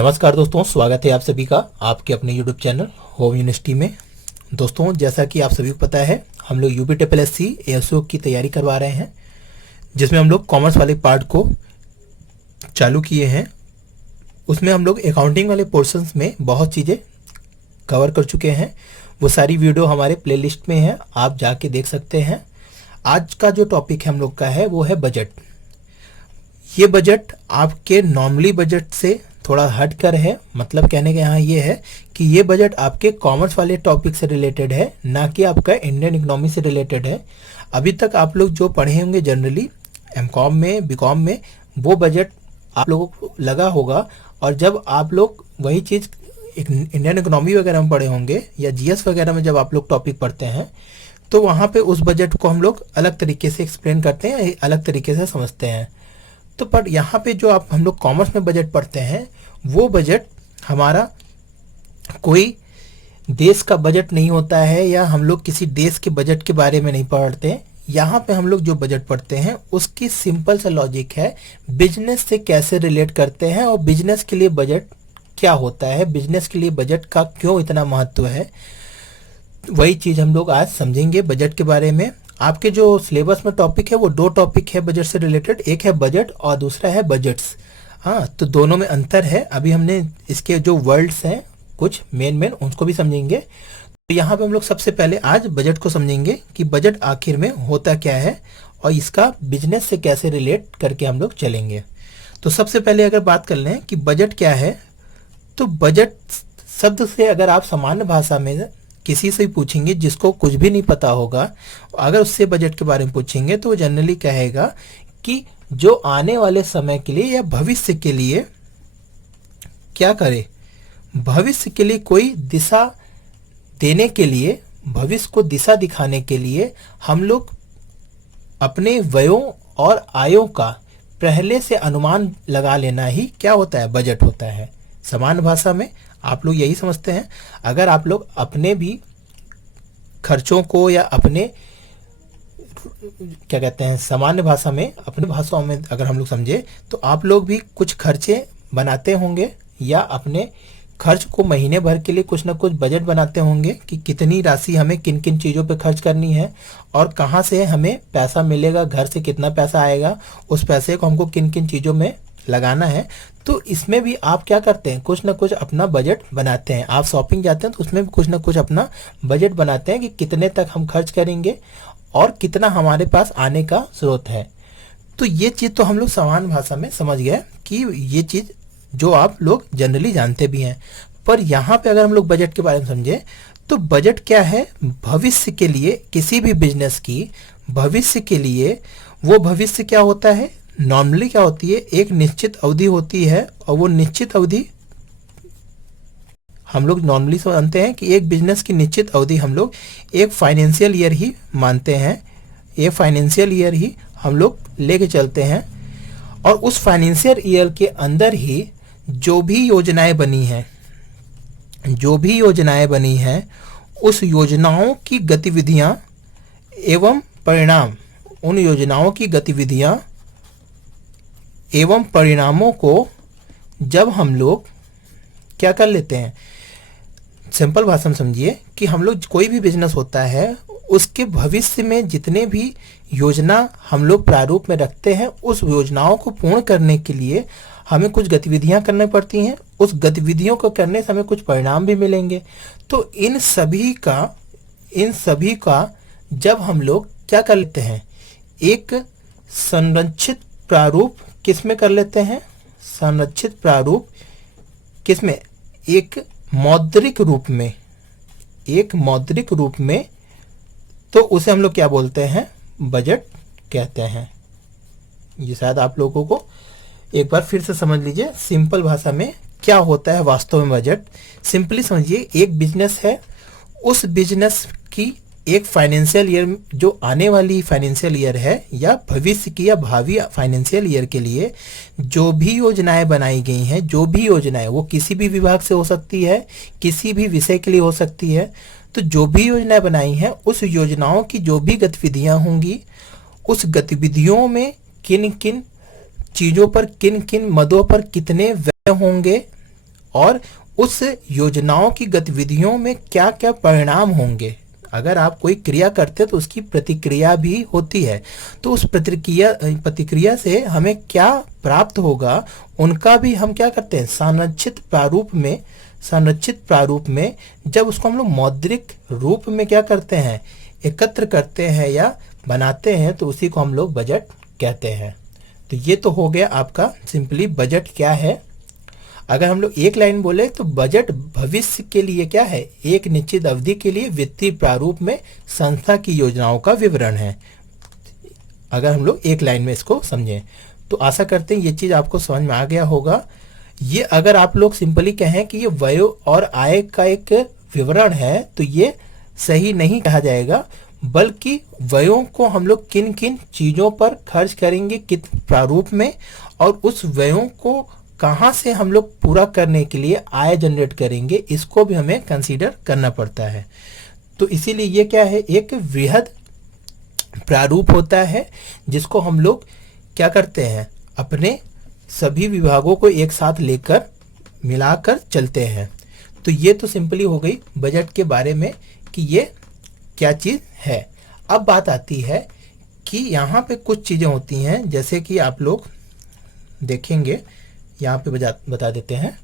नमस्कार दोस्तों, स्वागत है आप सभी का आपके अपने यूट्यूब चैनल होम यूनिवर्सिटी में। दोस्तों, जैसा कि आप सभी को पता है, हम लोग यूपी एएसओ की तैयारी करवा रहे हैं, जिसमें हम लोग कॉमर्स वाले पार्ट को चालू किए हैं। उसमें हम लोग अकाउंटिंग वाले पोर्शंस में बहुत चीज़ें कवर कर चुके हैं। वो सारी वीडियो हमारे प्लेलिस्ट में है, आप जाके देख सकते हैं। आज का जो टॉपिक है हम लोग का है वो है बजट। ये बजट आपके नॉर्मली बजट से थोड़ा हट कर है। मतलब कहने का यहाँ ये है कि ये बजट आपके कॉमर्स वाले टॉपिक से रिलेटेड है, ना कि आपका इंडियन इकोनॉमी से रिलेटेड है। अभी तक आप लोग जो पढ़े होंगे जनरली एमकॉम में, बीकॉम में, वो बजट आप लोगों को लगा होगा। और जब आप लोग वही चीज़ इंडियन इकोनॉमी वगैरह में पढ़े होंगे या जीएस वगैरह में जब आप लोग टॉपिक पढ़ते हैं, तो वहाँ पे उस बजट को हम लोग अलग तरीके से एक्सप्लेन करते हैं, अलग तरीके से समझते हैं। तो पर यहाँ पे जो हम लोग कॉमर्स में बजट पढ़ते हैं, वो बजट हमारा कोई देश का बजट नहीं होता है, या हम लोग किसी देश के बजट के बारे में नहीं पढ़ते। यहाँ पे हम लोग जो बजट पढ़ते हैं उसकी सिंपल सा लॉजिक है, बिजनेस से कैसे रिलेट करते हैं और बिजनेस के लिए बजट क्या होता है, बिजनेस के लिए बजट का क्यों इतना महत्व है। वही चीज़ हम लोग आज समझेंगे बजट के बारे में। आपके जो सिलेबस में टॉपिक है वो दो टॉपिक है बजट से रिलेटेड, एक है बजट और दूसरा है बजट्स। हाँ, तो दोनों में अंतर है। अभी हमने इसके जो वर्ड्स हैं कुछ मेन उनको भी समझेंगे। तो यहाँ पे हम लोग सबसे पहले आज बजट को समझेंगे कि बजट आखिर में होता क्या है और इसका बिजनेस से कैसे रिलेट करके हम लोग चलेंगे। तो सबसे पहले अगर बात कर लें कि बजट क्या है, तो बजट शब्द से अगर आप सामान्य भाषा में किसी से भी पूछेंगे जिसको कुछ भी नहीं पता होगा, अगर उससे बजट के बारे में पूछेंगे तो वो जनरली कहेगा कि जो आने वाले समय के लिए या भविष्य के लिए क्या करे, भविष्य के लिए कोई दिशा देने के लिए, भविष्य को दिशा दिखाने के लिए हम लोग अपने व्ययों और आयों का पहले से अनुमान लगा लेना ही क्या होता है, बजट होता है। सामान्य भाषा में आप लोग यही समझते हैं। अगर आप लोग अपने भी खर्चों को या अपने क्या कहते हैं सामान्य भाषा में, अपने भाषाओं में अगर हम लोग समझे, तो आप लोग भी कुछ खर्चे बनाते होंगे या अपने खर्च को महीने भर के लिए कुछ ना कुछ बजट बनाते होंगे कि कितनी राशि हमें किन किन चीज़ों पे खर्च करनी है और कहाँ से हमें पैसा मिलेगा, घर से कितना पैसा आएगा, उस पैसे को हमको किन किन चीज़ों में लगाना है। तो इसमें भी आप क्या करते हैं, कुछ ना कुछ अपना बजट बनाते हैं। आप शॉपिंग जाते हैं तो उसमें भी कुछ ना कुछ अपना बजट बनाते हैं कि कितने तक हम खर्च करेंगे और कितना हमारे पास आने का स्रोत है। तो ये चीज़ तो हम लोग सामान्य भाषा में समझ गए कि ये चीज़ जो आप लोग जनरली जानते भी हैं। पर यहाँ पे अगर हम लोग बजट के बारे में समझे तो बजट क्या है, भविष्य के लिए किसी भी बिजनेस की भविष्य के लिए, वो भविष्य क्या होता है, नॉर्मली क्या होती है, एक निश्चित अवधि होती है। और वो निश्चित अवधि हम लोग नॉर्मली समझते हैं कि एक बिजनेस की निश्चित अवधि हम लोग एक फाइनेंशियल ईयर ही मानते हैं। ये फाइनेंशियल ईयर ही हम लोग लेके चलते हैं और उस फाइनेंशियल ईयर के अंदर ही जो भी योजनाएं बनी हैं, उस योजनाओं की गतिविधियां एवं परिणाम, उन योजनाओं की गतिविधियां एवं परिणामों को जब हम लोग क्या कर लेते हैं, सिंपल भाषा में समझिए कि हम लोग कोई भी बिजनेस होता है उसके भविष्य में जितने भी योजना हम लोग प्रारूप में रखते हैं, उस योजनाओं को पूर्ण करने के लिए हमें कुछ गतिविधियां करनी पड़ती हैं। उस गतिविधियों को करने से हमें कुछ परिणाम भी मिलेंगे। तो इन सभी का जब हम लोग क्या कर लेते हैं, एक संरक्षित प्रारूप किस में कर लेते हैं, संरक्षित प्रारूप किस में, एक मौद्रिक रूप में, तो उसे हम लोग क्या बोलते हैं, बजट कहते हैं। ये शायद आप लोगों को एक बार फिर से समझ लीजिए सिंपल भाषा में क्या होता है वास्तव में बजट। सिंपली समझिए, एक बिजनेस है, उस बिजनेस की एक फाइनेंशियल ईयर, जो आने वाली फाइनेंशियल ईयर है या भविष्य की या भावी फाइनेंशियल ईयर के लिए जो भी योजनाएं बनाई गई हैं, जो भी योजनाएं, वो किसी भी विभाग से हो सकती है, किसी भी विषय के लिए हो सकती है। तो जो भी योजनाएं बनाई हैं, उस योजनाओं की जो भी गतिविधियां होंगी, उस गतिविधियों में किन किन चीज़ों पर, किन किन मदों पर कितने व्यय होंगे, और उस योजनाओं की गतिविधियों में क्या क्या परिणाम होंगे। अगर आप कोई क्रिया करते हैं तो उसकी प्रतिक्रिया भी होती है, तो उस प्रतिक्रिया से हमें क्या प्राप्त होगा उनका भी हम क्या करते हैं, संरक्षित प्रारूप में जब उसको हम लोग मौद्रिक रूप में क्या करते हैं, एकत्र करते हैं या बनाते हैं, तो उसी को हम लोग बजट कहते हैं। तो ये तो हो गया आपका सिंपली बजट क्या है। अगर हम लोग एक लाइन बोले तो बजट भविष्य के लिए क्या है, एक निश्चित अवधि के लिए वित्तीय प्रारूप में संस्था की योजनाओं का विवरण है। अगर हम लोग एक लाइन में इसको समझें तो आशा करते हैं ये चीज आपको समझ में आ गया होगा। ये अगर आप लोग सिंपली कहें कि ये व्यय और आय का एक विवरण है तो ये सही नहीं कहा जाएगा, बल्कि व्ययों को हम लोग किन किन चीजों पर खर्च करेंगे किस प्रारूप में, और उस व्ययों को कहाँ से हम लोग पूरा करने के लिए आय जनरेट करेंगे, इसको भी हमें कंसीडर करना पड़ता है। तो इसीलिए ये क्या है, एक वृहद प्रारूप होता है जिसको हम लोग क्या करते हैं, अपने सभी विभागों को एक साथ लेकर मिलाकर चलते हैं। तो ये तो सिंपली हो गई बजट के बारे में कि ये क्या चीज़ है। अब बात आती है कि यहाँ पे कुछ चीज़ें होती हैं, जैसे कि आप लोग देखेंगे, यहाँ पे बता देते हैं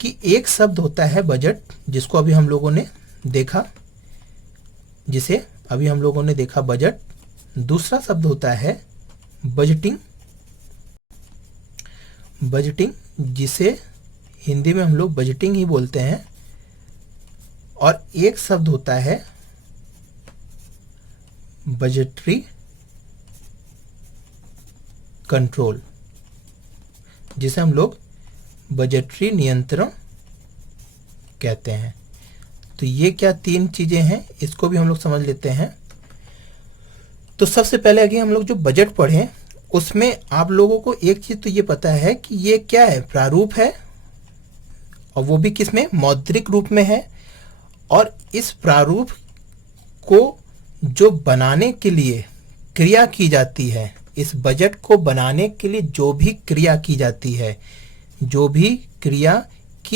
कि एक शब्द होता है बजट, जिसको अभी हम लोगों ने देखा, बजट। दूसरा शब्द होता है बजटिंग, जिसे हिंदी में हम लोग बजटिंग ही बोलते हैं। और एक शब्द होता है बजटरी कंट्रोल, जिसे हम लोग बजटरी नियंत्रण कहते हैं। तो ये क्या तीन चीजें हैं, इसको भी हम लोग समझ लेते हैं। तो सबसे पहले अगर हम लोग जो बजट पढ़ें उसमें आप लोगों को एक चीज तो ये पता है कि ये क्या है, प्रारूप है, और वो भी किसमें, मौद्रिक रूप में है। और इस प्रारूप को जो बनाने के लिए क्रिया की जाती है, इस बजट को बनाने के लिए जो भी क्रिया की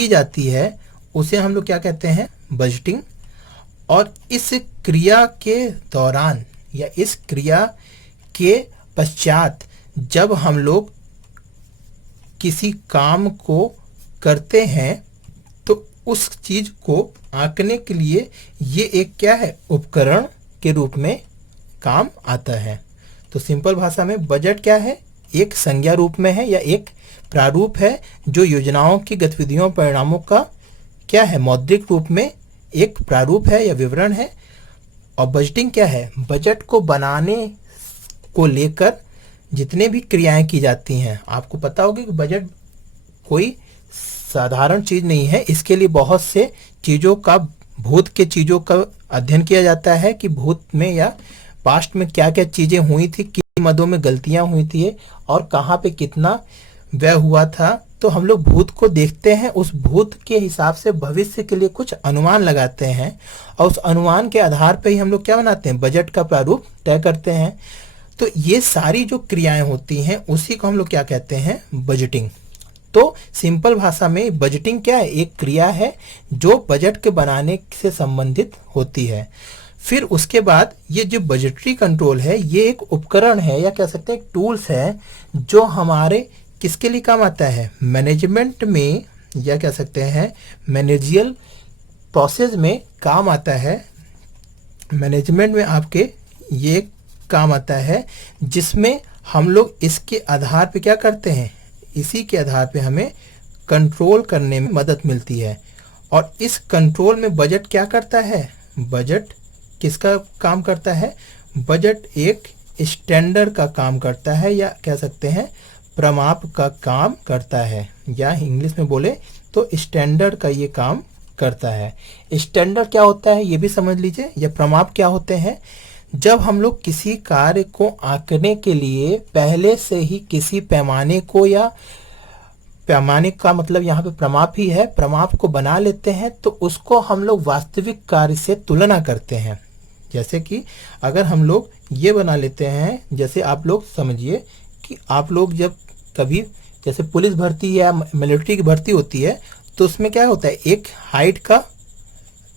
जाती है उसे हम लोग क्या कहते हैं, बजटिंग। और इस क्रिया के दौरान या इस क्रिया के पश्चात जब हम लोग किसी काम को करते हैं तो उस चीज को आंकने के लिए ये एक क्या है, उपकरण के रूप में काम आता है। तो सिंपल भाषा में बजट क्या है, एक संज्ञा रूप में है या एक प्रारूप है जो योजनाओं की गतिविधियों परिणामों का क्या है, मौद्रिक रूप में एक प्रारूप है या विवरण है। और बजटिंग क्या है, बजट को बनाने को लेकर जितने भी क्रियाएं की जाती हैं, आपको पता होगा कि बजट कोई साधारण चीज नहीं है, इसके लिए बहुत से चीजों का, भूत के चीजों का अध्ययन किया जाता है कि भूत में या पास्ट में क्या क्या चीजें हुई थी, किन मदों में गलतियां हुई थी और कहाँ पे कितना व्यय हुआ था। तो हम लोग भूत को देखते हैं, उस भूत के हिसाब से भविष्य के लिए कुछ अनुमान लगाते हैं, और उस अनुमान के आधार पर ही हम लोग क्या बनाते हैं, बजट का प्रारूप तय करते हैं। तो ये सारी जो क्रियाएं होती हैं उसी को हम लोग क्या कहते हैं, बजटिंग। तो सिंपल भाषा में बजटिंग क्या है, एक क्रिया है जो बजट के बनाने से संबंधित होती है। फिर उसके बाद ये जो बजटरी कंट्रोल है ये एक उपकरण है या कह सकते हैं टूल्स है जो हमारे किसके लिए काम आता है, मैनेजमेंट में या कह सकते हैं मैनेजियल प्रोसेस में काम आता है। मैनेजमेंट में आपके ये काम आता है जिसमें हम लोग इसके आधार पे क्या करते हैं, इसी के आधार पे हमें कंट्रोल करने में मदद मिलती है। और इस कंट्रोल में बजट क्या करता है, बजट किसका काम करता है, बजट एक स्टैंडर्ड का काम करता है या कह सकते हैं प्रमाप का काम करता है, या इंग्लिश में बोले तो स्टैंडर्ड का ये काम करता है। स्टैंडर्ड क्या होता है ये भी समझ लीजिए, या प्रमाप क्या होते हैं, जब हम लोग किसी कार्य को आंकने के लिए पहले से ही किसी पैमाने को, या पैमाने का मतलब यहाँ पे प्रमाप ही है, प्रमाप को बना लेते हैं तो उसको हम लोग वास्तविक कार्य से तुलना करते हैं। जैसे कि अगर हम लोग ये बना लेते हैं, जैसे आप लोग समझिए कि आप लोग जब कभी जैसे पुलिस भर्ती या मिलिट्री की भर्ती होती है तो उसमें क्या होता है, एक हाइट का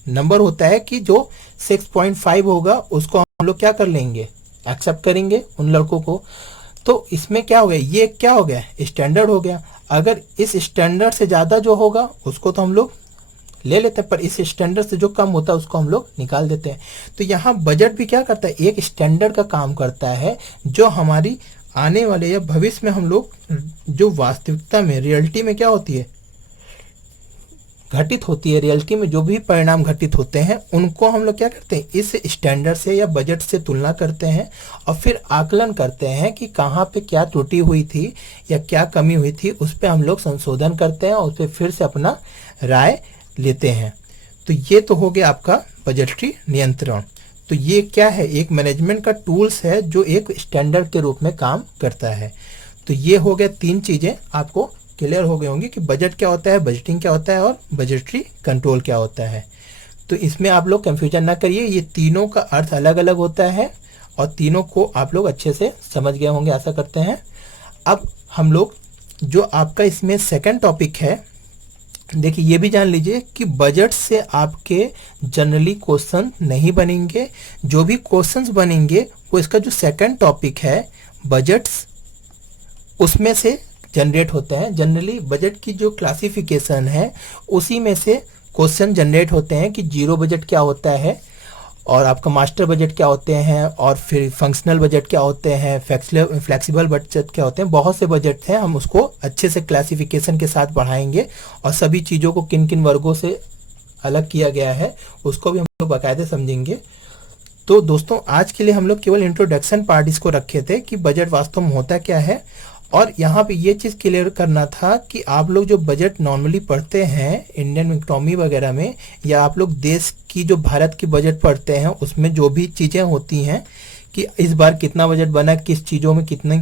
नंबर होता है कि जो 6.5 होगा उसको हम लोग क्या कर लेंगे, एक्सेप्ट करेंगे उन लड़कों को। तो इसमें क्या हो गया, ये क्या हो गया, स्टैंडर्ड हो गया। अगर इस स्टैंडर्ड से ज़्यादा जो होगा उसको तो हम लोग ले लेते हैं, पर इस स्टैंडर्ड से जो कम होता है उसको हम लोग निकाल देते हैं। तो यहाँ बजट भी क्या करता है, एक स्टैंडर्ड का काम करता है, जो हमारी आने वाले या भविष्य में हम लोग जो वास्तविकता में रियलिटी में क्या होती है, घटित होती है, रियलिटी में जो भी परिणाम घटित होते हैं उनको हम लोग क्या करते हैं, इस स्टैंडर्ड से या बजट से तुलना करते हैं और फिर आकलन करते हैं कि कहाँ पे क्या त्रुटि हुई थी या क्या कमी हुई थी, उस पर हम लोग संशोधन करते हैं और उस पर फिर से अपना राय लेते हैं। तो ये तो हो गया आपका बजटरी नियंत्रण। तो ये क्या है, एक मैनेजमेंट का टूल्स है जो एक स्टैंडर्ड के रूप में काम करता है। तो ये हो गया 3 चीजें आपको क्लियर हो गई होंगी कि बजट क्या होता है, बजटिंग क्या होता है और बजटरी कंट्रोल क्या होता है। तो इसमें आप लोग कंफ्यूजन ना करिए, ये तीनों का अर्थ अलग अलग होता है और तीनों को आप लोग अच्छे से समझ गए होंगे, आशा करते हैं। अब हम लोग जो आपका इसमें सेकंड टॉपिक है, देखिए ये भी जान लीजिए कि बजट से आपके जनरली क्वेश्चन नहीं बनेंगे, जो भी क्वेश्चंस बनेंगे वो इसका जो सेकंड टॉपिक है बजट्स, उसमें से जनरेट होते हैं। जनरली बजट की जो क्लासिफिकेशन है उसी में से क्वेश्चन जनरेट होते हैं कि जीरो बजट क्या होता है और आपका मास्टर बजट क्या होते हैं और फिर फंक्शनल बजट क्या होते हैं, फ्लेक्सिबल बजट क्या होते हैं। बहुत से बजट हैं, हम उसको अच्छे से क्लासिफिकेशन के साथ पढ़ाएंगे और सभी चीज़ों को किन किन वर्गों से अलग किया गया है उसको भी हम लोग बाकायदे समझेंगे। तो दोस्तों आज के लिए हम लोग केवल इंट्रोडक्शन पार्ट इसको रखे थे कि बजट वास्तव में होता क्या है, और यहाँ पे ये चीज़ क्लियर करना था कि आप लोग जो बजट नॉर्मली पढ़ते हैं इंडियन इकोनॉमी वगैरह में, या आप लोग देश की जो भारत की बजट पढ़ते हैं उसमें जो भी चीज़ें होती हैं कि इस बार कितना बजट बना, किस चीज़ों में कितनी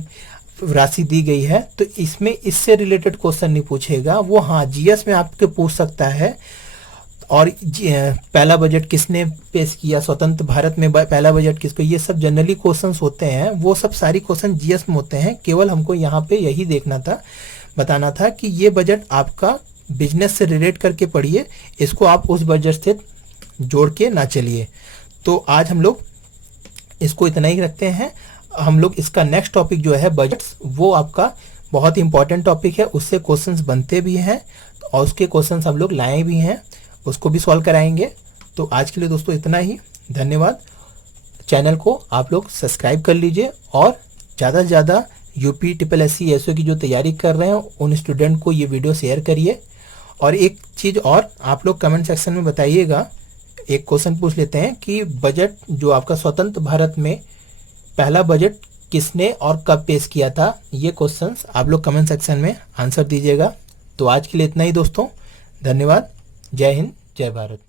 राशि दी गई है, तो इसमें इससे रिलेटेड क्वेश्चन नहीं पूछेगा वो। हाँ, जीएस में आपके पूछ सकता है, और पहला बजट किसने पेश किया, स्वतंत्र भारत में पहला बजट किसको, ये सब जनरली क्वेश्चंस होते हैं, वो सब सारी क्वेश्चन जीएस में होते हैं। केवल हमको यहाँ पे यही देखना था, बताना था कि ये बजट आपका बिजनेस से रिलेट करके पढ़िए, इसको आप उस बजट से जोड़ के ना चलिए। तो आज हम लोग इसको इतना ही रखते हैं। हम लोग इसका नेक्स्ट टॉपिक जो है बजट्स, वो आपका बहुत ही इंपॉर्टेंट टॉपिक है, उससे क्वेश्चंस बनते भी हैं और उसके क्वेश्चंस हम लोग लाए भी हैं, उसको भी सॉल्व कराएंगे। तो आज के लिए दोस्तों इतना ही, धन्यवाद। चैनल को आप लोग सब्सक्राइब कर लीजिए और ज़्यादा से ज़्यादा यूपी ट्रिपल एससी एसओ की जो तैयारी कर रहे हैं उन स्टूडेंट को ये वीडियो शेयर करिए। और एक चीज़ और आप लोग कमेंट सेक्शन में बताइएगा, एक क्वेश्चन पूछ लेते हैं कि बजट जो आपका स्वतंत्र भारत में पहला बजट किसने और कब पेश किया था, ये क्वेश्चंस आप लोग कमेंट सेक्शन में आंसर दीजिएगा। तो आज के लिए इतना ही दोस्तों, धन्यवाद। जय हिंद, जय भारत।